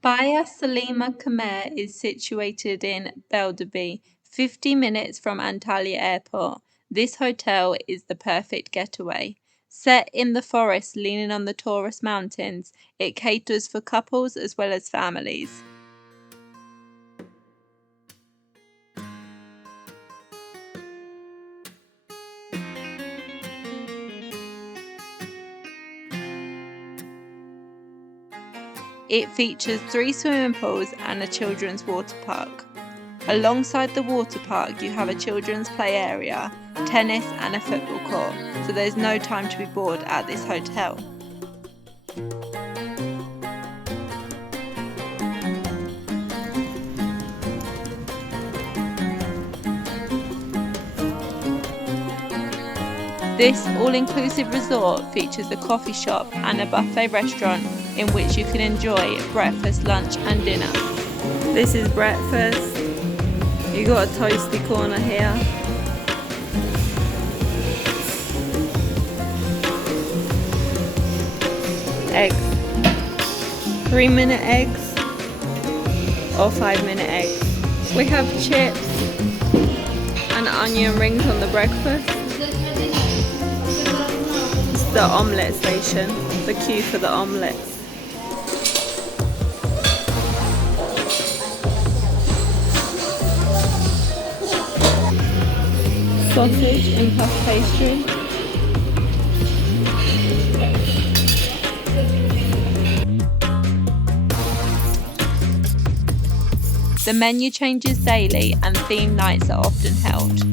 Baia Salima Kemer is situated in Beldevi, 50 minutes from Antalya Airport. This hotel is the perfect getaway. Set in the forest leaning on the Taurus Mountains, it caters for couples as well as families. It features 3 swimming pools and a children's water park. Alongside the water park, you have a children's play area, tennis and a football court, so there's no time to be bored at this hotel. This all-inclusive resort features a coffee shop and a buffet restaurant in which you can enjoy breakfast, lunch and dinner. This is breakfast. You got a toasty corner here. Eggs. 3-minute eggs or 5-minute eggs. We have chips and onion rings on the breakfast. It's the omelette station, the queue for the omelettes. Sausage and puff pastry. The menu changes daily and theme nights are often held.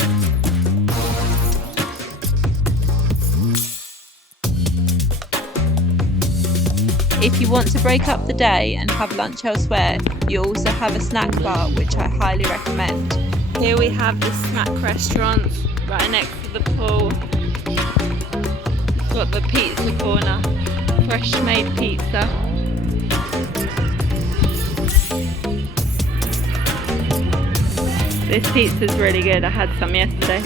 If you want to break up the day and have lunch elsewhere, you also have a snack bar, which I highly recommend. Here we have the snack restaurant right next to the pool. It's got the pizza corner, fresh made pizza. This pizza's really good, I had some yesterday.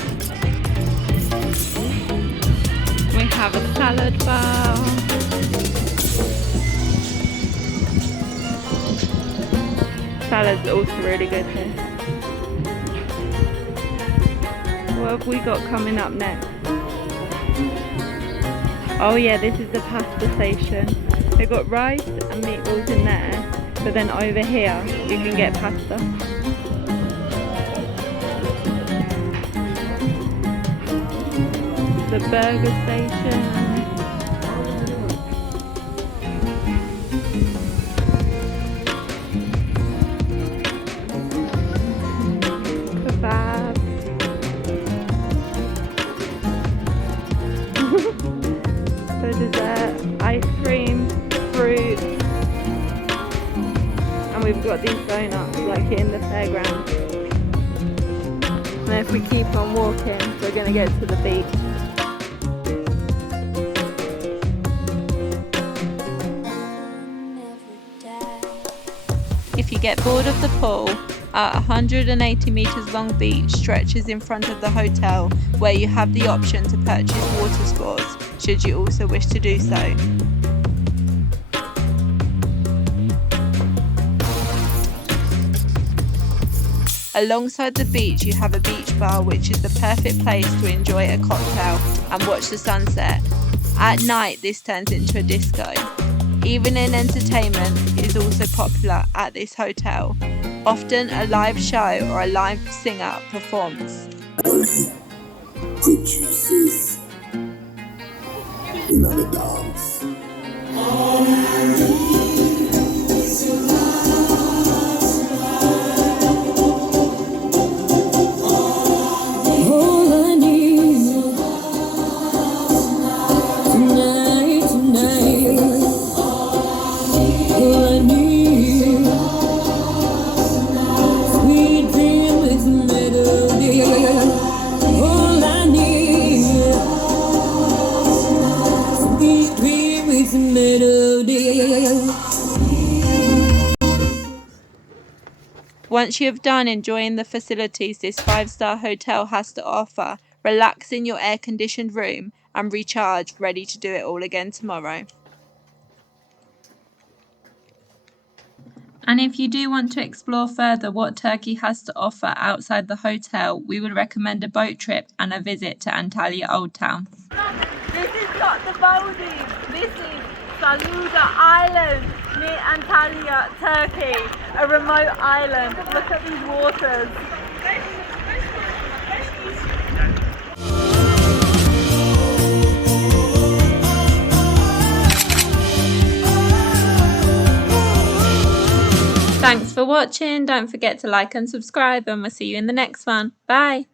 We have a salad bar. Salad's also really good here. What have we got coming up next? Oh yeah, this is the pasta station. They've got rice and meatballs in there, but then over here you can get pasta. The burger station. Kebab. For dessert, ice cream, fruit. And we've got these donuts like in the fairground. And if we keep on walking, we're going to get to the beach. If you get bored of the pool, a 180 metres long beach stretches in front of the hotel, where you have the option to purchase water sports should you also wish to do so. Alongside the beach you have a beach bar, which is the perfect place to enjoy a cocktail and watch the sunset. At night this turns into a disco. Evening entertainment is also popular at this hotel. Often a live show or a live singer performs. Produces in the dance. Once you have done enjoying the facilities this 5-star hotel has to offer, relax in your air-conditioned room and recharge, ready to do it all again tomorrow. And if you do want to explore further what Turkey has to offer outside the hotel, we would recommend a boat trip and a visit to Antalya Old Town. This is not the Maldives, this is Saluda Island near Antalya, Turkey, a remote island. Look at these waters. Thanks for watching. Don't forget to like and subscribe, and we'll see you in the next one. Bye.